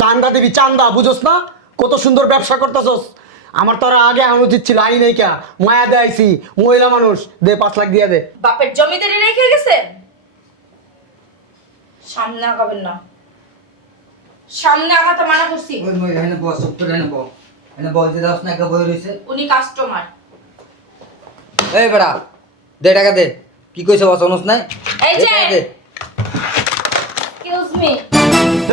চান্দা দিবি চান্দা, বুঝোস না কত সুন্দর ব্যবসা করতেছস। আমার তো আর আগে আনা উচিত ছিল, আই নাই কা মায়া দেয়াইছি, মহিলা মানুষ দে 5 লাখ দিয়া দে। বাপের জমিদারি রেখে গেছেন, সামনে আগাবেন না, সামনে আগাতে মানা করছি। ওই মই এখানে বস চুপ করে এখানে বস, এখানে বস যে দাস না কা বই রইছে। উনি কাস্টমার। এই বেড়া দে টাকা দে, কি কইছ বস অনুস নাই? এই যে দে এক্সকিউজ মি,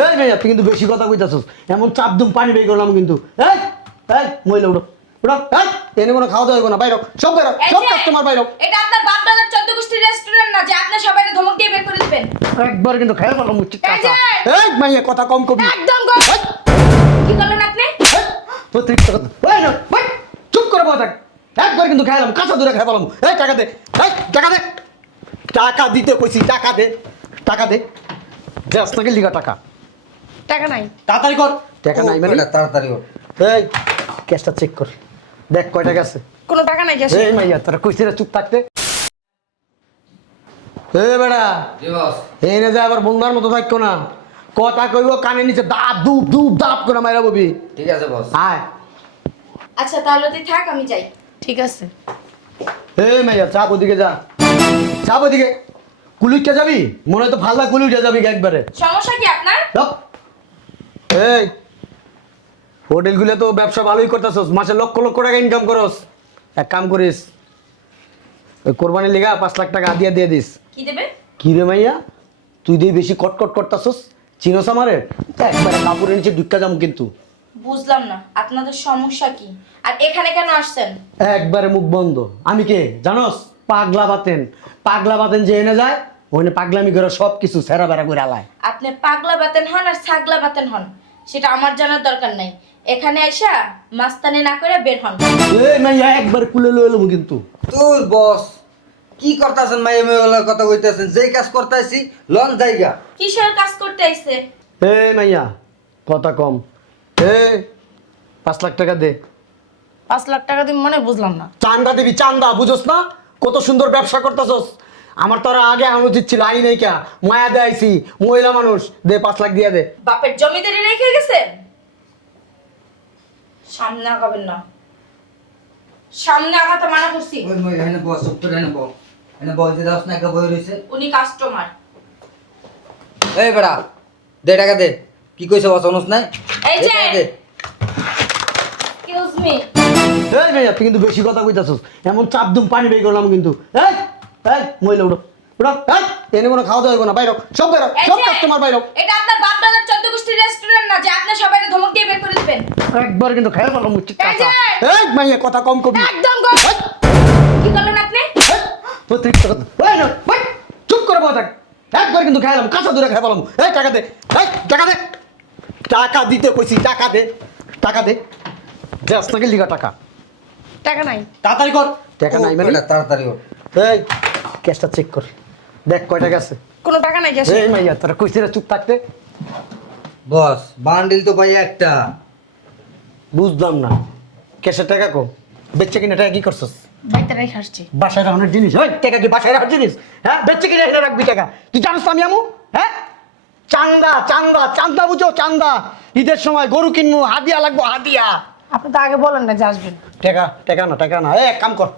এই ভাইয়া তুই কিন্তু বেশি কথা কইতাছস, এমন চাপ দুম পানি বের করলাম কিন্তু। এই এই মহিলা উঠো উঠো, এই এনে কোনো খাওয়া দাওয়া হইব না, বাইরো সব বাইরো, এই সব যে, কাস্টমার বাইরো। এটা আপনার বাপ দাদার 14 গোষ্ঠীর রেস্টুরেন্ট না যে আপনি সবাইকে ধমক দিয়ে বের করে দিবেন। একবার কিন্তু খাইয়া বললাম উচিত এই কথা। যে! এই মাইয়া কথা কম কবি। একদম গো। কি করলেন আপনি? তো অতিরিক্ত কথা। ওই না ওই চুপ করে বসে থাক। একবার কিন্তু খাইলাম, কাঁচা দূরে খাই বললাম। এই টাকা দে, এই টাকা দে, টাকা দিতে কইছি, টাকা দে, টাকা দে। যাস নাকি লিগা টাকা টাকা নাই। তাড়াতাড়ি কর। টাকা নাই মানে? বেটা তাড়াতাড়ি কর। এই ক্যাশটা চেক কর, দেখ কয় টাকা আছে। কোনো টাকা নাই ক্যাশে। এই মাইয়া তোরা কইছিস না চুপ থাকতে। এ বেড়া জি বস। এই না যে আবার বন্ধার মতো থাকো না, কথা কইব কানে নিচে দাপ দুপ দুপ দাপ করে মাইরা ববি। ঠিক আছে বস। আয় আচ্ছা তাহলে তুই থাক, আমি যাই। ঠিক আছে। এই মাইয়া চাপ ওদিকে যা, চাপ ওদিকে। কুলিটা যাবি মনে হয় তো ফালদা কুলিটা যাবি একবারে। সমস্যা কি আপনার? চপ। এই হোটেলগুলো তো ব্যবসা ভালোই করতেছস, মাসে লক্ষ লক্ষ টাকা ইনকাম করস। এক কাম করিস, ওই কোরবানির লিগা 5 লাখ টাকা আদিয়া দিয়ে দিস। কি দেবে? কি রে মাইয়া তুই দিয়ে বেশি কটকট করতাছস, চিনোস আমারে? একবারে কাপড়ের নিচে ঢুক্কা যাম কিন্তু। বুঝলাম না আপনাদের সমস্যা কি, আর এখানে কেন আসছেন? একবারে মুখ বন্ধ। আমি কে জানোস? পাগলা বাতেন। পাগলা বাতেন যে এনে যায় ওখানে পাগলামি করে সব কিছু সেরা বেড়া করে আলায়। আপনি পাগলা বাতেন হন আর ছাগলা বাতেন হন সেটা আমার জানার দরকার নাই। এখানে আইসা মাস্তানি না করে বের হন। এই মাইয়া একবারে কুলে লয়ে এলাম কিন্তু। তোর বস কি করতাছেন? মাইয়া মেয়েগুলোর কথা কইতাছেন, যেই কাজ করতাছি লন জায়গা। কিসের কাজ করতে আইছে? এই মাইয়া কথা কম। এই 5 লাখ টাকা দে। 5 লাখ টাকা দিন মানে বুঝলাম না। চান্দা দিবি চান্দা, বুঝোস না কত সুন্দর ব্যবসা করতেছস। আমার তো আর আগে আনা উচিত ছিল, আই নাই কা মায়া দেয়াইছি, মহিলা মানুষ দে 5 লাখ দিয়া দে। বাপের জমিদারি রেখে গেছেন, সামনে আগাবেন না, সামনে আগাতে মানা করছি। ওই মই এখানে বস চুপ করে এখানে বস, এখানে বস যে দাস না কা বই রইছে। উনি কাস্টমার। এই বেড়া দে টাকা দে, কি কইছ বস অনুস নাই? এই যে দে এক্সকিউজ মি, এই মাইয়া তুই কিন্তু বেশি কথা কইতাছস, এমন চাপ দুম পানি বের করলাম কিন্তু। এই এই মহিলা উঠো উঠো, এই এনে কোনো খাওয়া দাওয়া হইব না, বাইরো সব বাইরো, এই সব যে, কাস্টমার বাইরো। এটা আপনার বাপ দাদার 14 গোষ্ঠীর রেস্টুরেন্ট না যে আপনি সবাইকে ধমক দিয়ে বের করে দিবেন। একবার কিন্তু খাইয়া বললাম উচিত এই কথা। যে! এই মাইয়া কথা কম কবি। একদম গো। কি করলেন আপনি? তো অতিরিক্ত কথা। ওই না ওই চুপ করে বসে থাক। একবার কিন্তু খাইলাম, কাঁচা দূরে খাই বললাম। এই টাকা দে, এই টাকা দে, টাকা দিতে কইছি, টাকা দে, টাকা দে। যাস নাকি লিগা টাকা টাকা নাই। তাড়াতাড়ি কর। টাকা নাই মানে? বেটা তাড়াতাড়ি কর। এই ক্যাশটা চেক কর, দেখ কয় টাকা আছে। কোনো টাকা নাই ক্যাশে। এই মাইয়া তোরা কইছিস না চুপ থাকতে। বস বান্ডিল তো ভাই একটা। বুঝলাম না ক্যাশের টাকা কো বেচে কিনা টাকা কি করছস? বাইতে রেখে আসছি। বাসায় রাখানোর জিনিস, ওই টাকা কি বাসায় রাখার জিনিস? হ্যাঁ বেচে কিনা এখানে রাখবি টাকা? তুই জানিস তো আমি আমু? হ্যাঁ চান্দা চান্দা চান্দা, বুঝো চান্দা। ঈদের সময় গরু কিনবো, হাদিয়া লাগবো, হাদিয়া। আপনি তো আগে বলেন না যে আসবেন। টাকা টাকা না, টাকা না। এক কাম কর,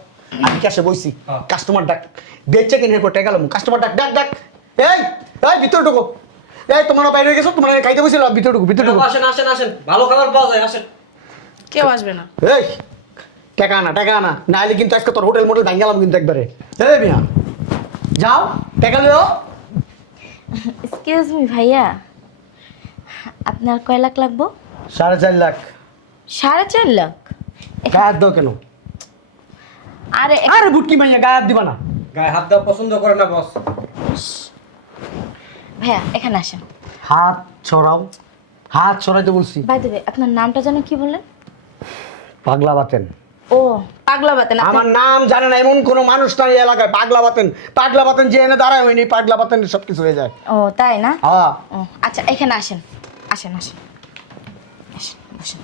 আমি ক্যাশে বইছি, কাস্টমার ডাক, বেচে কিনে এরপর টাকা লাম। কাস্টমার ডাক ডাক ডাক। এই এই ভিতরে ঢুকো। এই তোমরা বাইরে গেছো, তোমরা খাইতে বসছিল, ভিতরে ঢুকো, ভিতরে ঢুকো। আসেন আসেন আসেন, ভালো খাবার পাওয়া যায়, আসেন। কেউ আসবে না। এই টাকা না, টাকা না, নাইলে কিন্তু আজকে তোর হোটেল মোটেল ভাঙ গেলাম কিন্তু একবারে। এই মিয়া যাও টাকা লিও। এক্সকিউজ মি ভাইয়া, আপনার কয় লাখ লাগবো? 4.5 লাখ। 4.5 লাখ? গায়ে হাত দাও কেন? আরে আরে বুটকি মাইয়া গায়ে হাত দিবা না। গায়ে হাত দেওয়া পছন্দ করে না বস। ভাইয়া এখানে আসেন। হাত ছড়াও, হাত ছড়াইতে বলছি। বাই দ্য ওয়ে, আপনার নামটা যেন কি বললেন? পাগলা বাতেন। ও পাগলা বাতেন। আমার নাম জানে না এমন কোনো মানুষ নাই এই এলাকায়। পাগলা বাতেন, পাগলা বাতেন যে এনে দাঁড়ায় হয়নি, পাগলা বাতেন সব কিছু হয়ে যায়। ও তাই না? হ্যাঁ ও আচ্ছা এখানে আসেন, আসেন আসেন আসেন বসেন।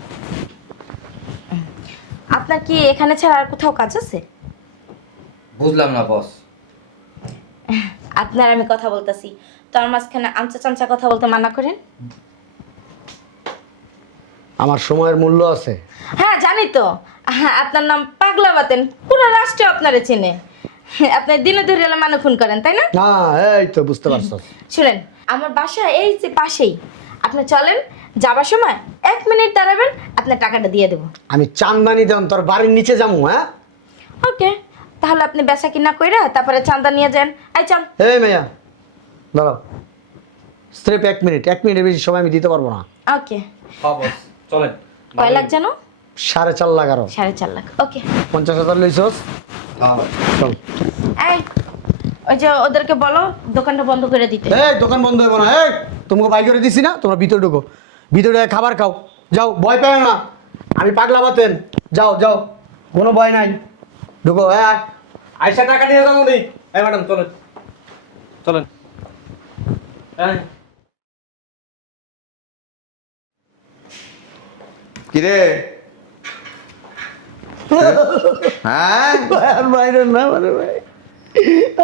আপনার কি এখানে ছাড়া আর কোথাও কাজ আছে? বুঝলাম না বস। আপনার আমি কথা বলতেছি, তো আমার মাঝখানে আমচা চামচা কথা বলতে মানা করেন। আমার সময়ের মূল্য আছে। হ্যাঁ জানি তো। হ্যাঁ, আপনার নাম পাগলা বাতেন, পুরো রাষ্ট্র আপনারে চেনে। আপনি দিনে ধরে মানুষ খুন করেন তাই না? না, এই তো বুঝতে পারছো। শুনেন, আমার বাসা এই যে পাশেই। আপনি চলেন, যাবার সময় 1 মিনিট দাঁড়াবেন, আপনার টাকাটা দিয়ে দেবো। আমি চান্দানি দেন তোর বাড়ির নিচে যাবো। হ্যাঁ, ওকে, তাহলে আপনি বেচা কিনা কইরা তারপরে চাঁদা নিয়ে যান। এই চল। এই মেয়া দাঁড়াও, স্রেফ 1 মিনিট, 1 মিনিটের বেশি সময় আমি দিতে পারবো না। ওকে। হ্যাঁ বস চলেন। কয় লাখ জানো? 4.5 লাখ। আরো 4.5 লাখ। ওকে 50,000 লইছস। চল। এই, ওই যে ওদেরকে বলো দোকানটা বন্ধ করে দিতে। এই দোকান বন্ধ হইব না। এই তোমাকে বাই করে দিছি না, তোমরা ভিতরে ঢুকো, ভিতরে খাবার খাও, যাও, ভয় পেও না। আমি পাগলা বাতেন, যাও যাও, কোনো ভয় নাই, ঢুকো। হ্যাঁ, আয়সা টাকা নিয়ে যাবো নি। এই ম্যাডাম চলেন চলেন। হ্যাঁ কিরে হ্যাঁ আর বাইরের না মানে ভাই,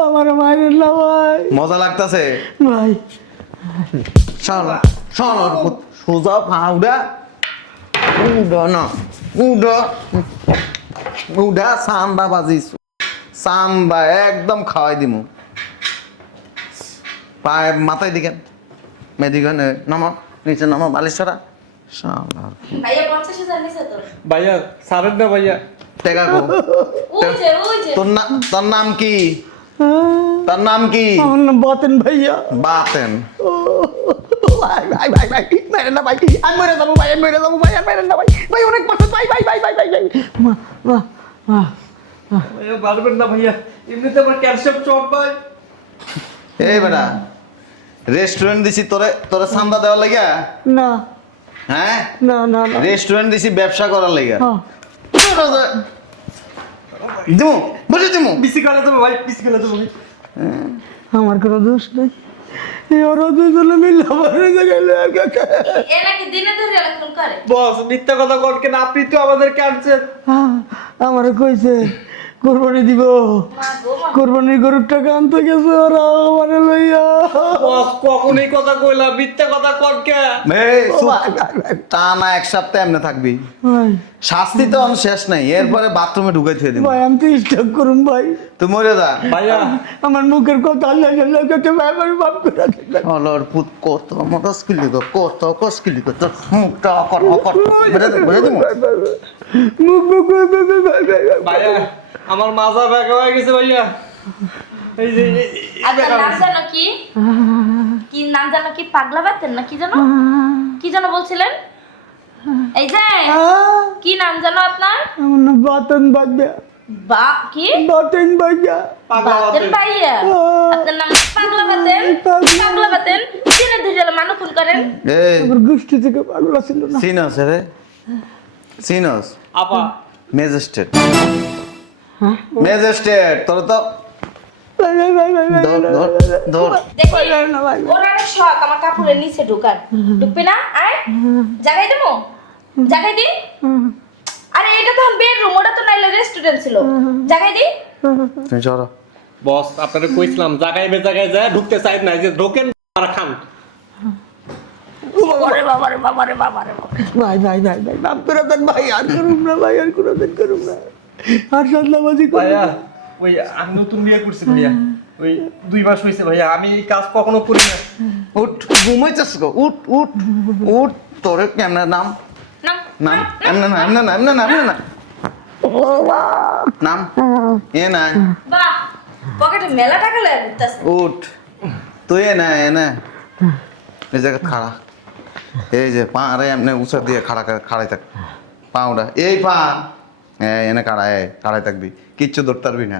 আমার বাইরের না ভাই। মজা লাগতাছে ভাই সোজা ফাউডা উডা না উডা উডা সাম্বা বাজিস সাম্বা একদম খাওয়াই দিমু পায়ে মাথায় দিকেন মেদিকেন নামা নিচে নামা বালিশরা শালা ভাইয়া 50,000 নিছে তো। ভাইয়া সারেন না ভাইয়া। টেকা গো ওই যে তোর নাম কি তোর নাম কি আমার নাম বাতেন ভাইয়া। বাতেন ভাই ভাই ভাই ভাই মেরে না ভাই, আমি মরে যাবো ভাই, আমি মরে যাবো ভাই, আর মেরে না ভাই, ভাই অনেক কষ্ট, ভাই ভাই ভাই ভাই ভাই ভাই মা মা মা। ভাইয়া পারবেন না ভাইয়া, এমনিতে আমার ক্যালসিয়াম চট ভাই। এই বেটা রেস্টুরেন্ট দিছি তোরে তোরে সান্দা দেওয়ার লাগিয়া না হ্যাঁ না না না, রেস্টুরেন্ট দিছি ব্যবসা করার লাগিয়া হ্যাঁ। দিমু বুঝে দিমু বিসি করে দেবো ভাই, বিসি করে দেবো ভাই। আমার কোনো দোষ নেই, এই ওরা দুজনে মিলে আমার জায়গায় এ নাকি দিনে ধরে খুন করে। বস মিথ্যা কথা কর কেন, আপনি তো আমাদের ক্যান্সেল। আমার কইছে কোরবানি দিব, মা গো মা। কোরবানির গরুর টাকা আনতে গেছে ওরা আমার লইয়া। বস কখন এই কথা কইলা, মিথ্যা কথা কর কে? এই চুপ। ভাই ভাই ভাই টানা 1 সপ্তাহ এমনি থাকবি ভাই শাস্তি তো অন শেষ নাই, এরপরে বাথরুমে ঢুকাই থুয়ে দিব ভাই, আমি তো স্টক করুন ভাই, তুই মরে যা ভাইয়া আমার মুখের কথা আল্লাহ আল্লাহ করতে ভাই, আমার বাপ করে দেন। অলর পুত কত মটস্কিলি গো কত কস্কিলি গো তোর মুখটা অকর অকর বেরে দিমু মুখ মুখ ভাই ভাই ভাই ভাই ভাই। ভাইয়া আমার মাজা ব্যাগা হয়ে গেছে ভাইয়া। এই যে আপনার নাম জানো কি? কি নাম জানো কি? পাগলা বাতেন না কি জানো? কি জানো বলছিলেন? এই যে কি নাম জানো আপনার? আমার নাম বাতেন ভাইয়া, বা কি? বাতেন ভাইয়া। বাতেন ভাইয়া। আপনার নাম পাগলা বাতেন? পাগলা বাতেন দিনে ধরে মানুষ খুন করেন। এই আমার গোষ্ঠী থেকে পাগলা ছিল না। সিনস রে সিনস আপা ম্যাজিস্ট্রেট ম্যাজিস্ট্রেট তোর তো ভাই ভাই ভাই ভাই ভাই, ধর ধর ধর দেখি ভাই না ভাই ওর অনেক শখ আমার কাপড়ের নিচে ঢুকার। ঢুকবি না? আয় জাগাই দেবো, জাগাই দি। আরে এটা তো বেডরুম, ওটা তো নাইলে রেস্টুরেন্ট ছিল। জাগাই দি। তুমি চলো বস আপনারা কইছিলাম জায়গায় বে জায়গায় যায় ঢুকতে চাই না, যে ঢোকেন আর খান। বাবারে বাবারে বাবারে বাবারে ভাই ভাই ভাই ভাই বাপ করে দেন ভাই, আর করুন না ভাই, আর করে দেন, করুন না, আর সাদলাবাজি করুন ভাইয়া না। ওই আমি নতুন বিয়ে করছি ভাইয়া, ওই 2 মাস হয়েছে ভাইয়া, আমি এই কাজ কখনো করি না। উঠ ঘুমাইতেছ গো উঠ উঠ উঠ তোর কেমন নাম নাম নাম এমনে না এমনে না এমনে না এমনে না নাম এ না বাহ, পকেটে মেলা টাকা লাগে ঘুরতাছে। উঠ তুই এ না এই জায়গা খাড়া, এই যে পা রে এমনি উঁচা দিয়ে খাড়াই থাক পাউডা এই পা এনে কাড়াই থাকবি, কিচ্ছু ধরতে পারবি না,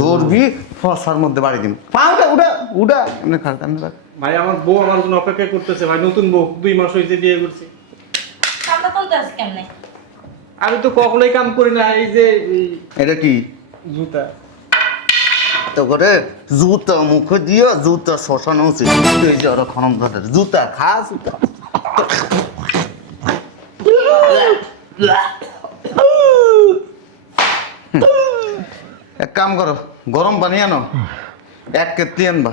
ধরবি ফসার মধ্যে বাড়ি দিবি পাউডা উডা উডা এমনি খাড়া এমনি থাক। ভাই আমার বউ আমার জন্য অপেক্ষা করতেছে ভাই, নতুন বউ 2 মাস হয়েছে বিয়ে করছি। সামনে তুলতে আছে কেমনে? আমি তো কখনোই কাম করি না। এই যে এই এটা কি জুতা, তো করে জুতা মুখে দিয়ে জুতা শশানো উচিত, এই যে ওরা খনম ধরে জুতা খা জুতা এক কাম করো গরম পানি আনো 1 কেটলি আনবা,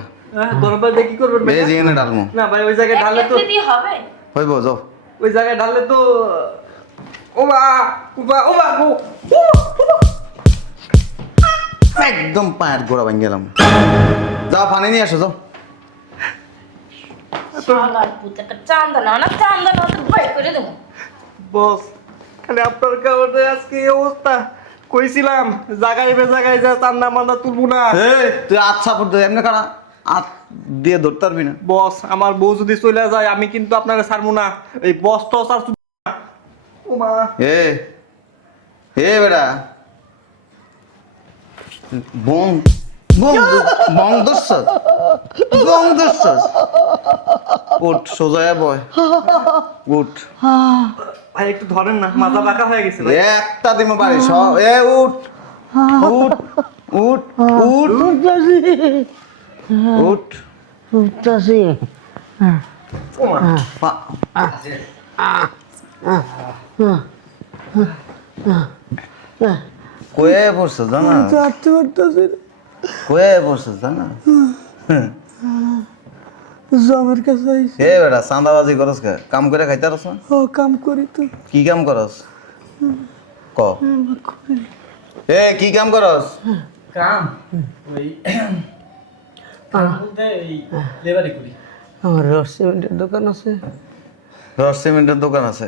দরবার দিয়ে কি করবেন ভাই? এই যে এনে ডালমু না ভাই ওই জায়গায় ঢালে তো একটু দিয়ে হবে? হইব যাও ওই জায়গায় ঢাললে তো ও মা ও মা ও মা গো একদম পায়ের গোড়া ভাঙ গেলাম। যাও পানি নিয়ে আসো যাও। শালার পুত একটা চান্দা না তো বাইর করে দেবো। বস খালি আপনার কারণে আজকে এই অবস্থা। কইছিলাম জায়গায় যা চান্দা মান্দা তুলবো না। এই তুই আচ্ছা পড়তে এমনি কারা হাত দিয়ে ধরতে পারবি না। বস আমার বউ যদি চলে যায় আমি কিন্তু আপনারা ছাড়বো না। এই বস তো আর ও মা এ বেটা বং উঠ সোজা বয় উঠ। ভাই একটু ধরেন না, মাথা বাঁকা হয়ে গেছে ভাই। একটা দিমো বাড়ি সব উঠ উঠ উঠ উঠ উঠ উঠতাছি। ও মা কয়ে পড়ছো জানা হাঁটতে পারতাছি না। কয়ে পড়ছো জানা জমের কাছে আইছি। বেটা চাঁদাবাজি করস কে কাম করে খাইতে পারছ না? ও কাম করি তো। কি কাম করস ক কি কাম করস? কাম ওই বলতে এই লেবারি করি। আমার রস সিমেন্টের দোকান আছে। রস সিমেন্টের দোকান আছে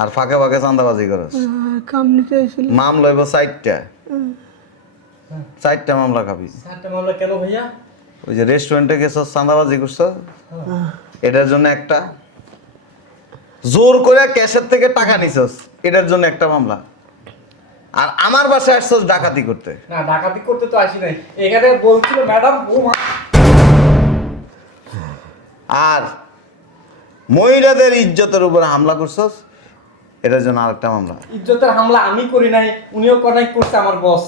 আর ফাঁকে ফাঁকে চাঁদাবাজি করস। কাম নিতে আইছিল। মামলা হইব 4টা মামলা খাবি। 7টা মামলা কেন ভাইয়া? ওই যে রেস্টুরেন্টে গেছস চাঁদাবাজি করছ এটার জন্য একটা, জোর করে ক্যাশের থেকে টাকা নিছস এটার জন্য একটা মামলা, আর আমার বাসায় আসছস ডাকাতি করতে। না ডাকাতি করতে তো আসি নাই, এখানে বলছিল ম্যাডাম ও মা। আর মহিলাদের ইজ্জতের উপর হামলা করছস এটার জন্য আরেকটা মামলা। ইজ্জতের হামলা আমি করি নাই, উনিও কনাই করছে আমার বস।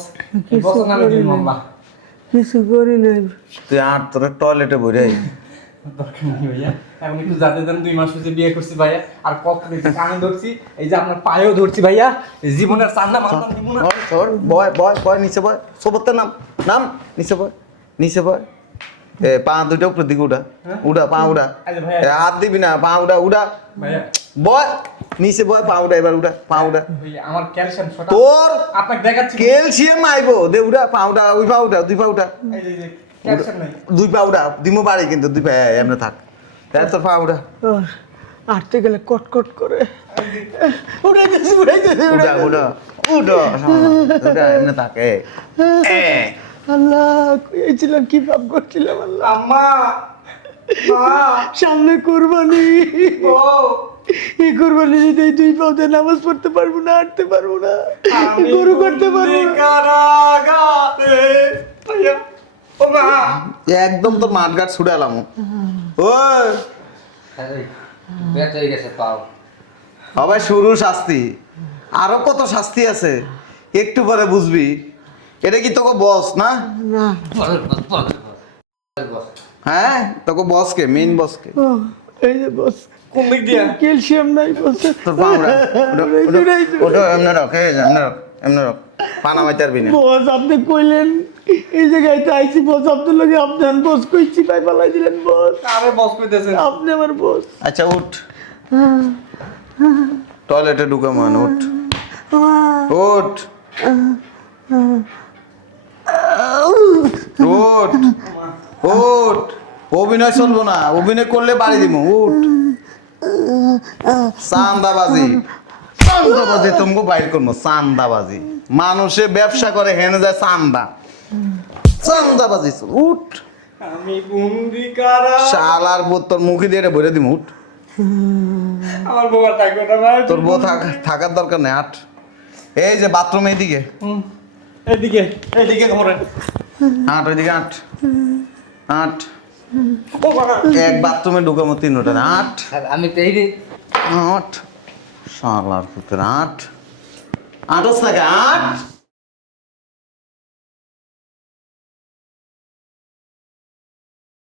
বস নামে দিল মামলা। কিছু করি নাই। তুই আর তোর টয়লেটে বইরে দরকার নেই ভাইয়া, এখন একটু যাতে দেন। 2 মাস হচ্ছে বিয়ে করছি ভাইয়া, আর কত দেখছি কানে ধরছি, এই যে আপনার পায়েও ধরছি ভাইয়া। এই জীবনের চান্দা মারতাম দিব না। বয় বয় বয় নিচে বয়, সবতে নাম নাম নিচে বয়, নিচে বয়। পা দুটো উপর দিকে উঠা উঠা, পা উঠা, হাত দিবি না, পা উঠা উঠা ভাইয়া বয়, নিচে বয়, পা উঠা, এবার উঠা, পা উঠা। ভাইয়া আমার ক্যালসিয়াম শর্ট তোর আপনাকে দেখাচ্ছি। ক্যালসিয়াম আইবো দে উঠা, পা উঠা, ওই পা উঠা, দুই পা উঠা, এই যে ক্যালসিয়াম নাই। দুই পা উঠা, দিমো বাড়ি কিন্তু দুই পা এমনি থাক, তোর পা উঠা, হাঁটতে গেলে কটকট করে। উড়াইতেছি উড়াইতেছি উঠা উঠা উঠা উঠা এমনি থাক। আল্লাহ কইছিলাম কি পাপ করছিলাম আল্লাহ। আম্মা মা সামনে কুরবানি। ও এই কুরবানি দিতে 2 পাউতে নামাজ পড়তে পারবো না, হাঁটতে পারবো না, গরু করতে পারবো না। কারাগারে ভাইয়া ও মা একদম তোর মাঠঘাট ছুটে এলাম। ওই বেচ হয়ে গেছে পাও। সবাই শুরু শাস্তি, আরো কত শাস্তি আছে একটু পরে বুঝবি। এটা কি তোকে বস না? হ্যাঁ তোকে বস কে, মেইন বস কে? ও, এই যে বস কোন দিক দিয়া? ক্যালসিয়াম নাই বস। তোর পা উঠা, ওটা এমনি রাখ, এমনি রাখ, এমনি রাখ, পানা মাইতে পারবি না। বস আপনি কইলেন এই জায়গায় আইছি বস, আপনার লগে আপনার বস কইছি ভাই পালাই দিলেন বস। কারে বস কইতেছেন? আপনি আমার বস। আচ্ছা উঠ, টয়লেটে ঢুকে মান, উঠ উঠ উঠ উঠ, অভিনয় চলবো না, অভিনয় করলে বাড়ি দিব। উঠ, চান্দাবাজি চান্দাবাজি তোমাকে বাইর করবো। চান্দাবাজি মানুষে ব্যবসা করে হেনে যায় চান্দা, চান্দাবাজি। উঠ, আমি বন্দি কারা। শালার বোধ তোর মুখে দিয়ে ভরে দিব। উঠ, আমার বউ আর থাকবে না ভাই। তোর বউ থাকার দরকার নেই। আট, এই যে বাথরুম এইদিকে, এদিকে এদিকে ঘরে আট ওইদিকে, আট আট, ও বাবা এক বাথরুমে ঢুকামো 3টা। আট আমি তো এই রে আট, শালার পুত্র, আট আটস থাকে, আট।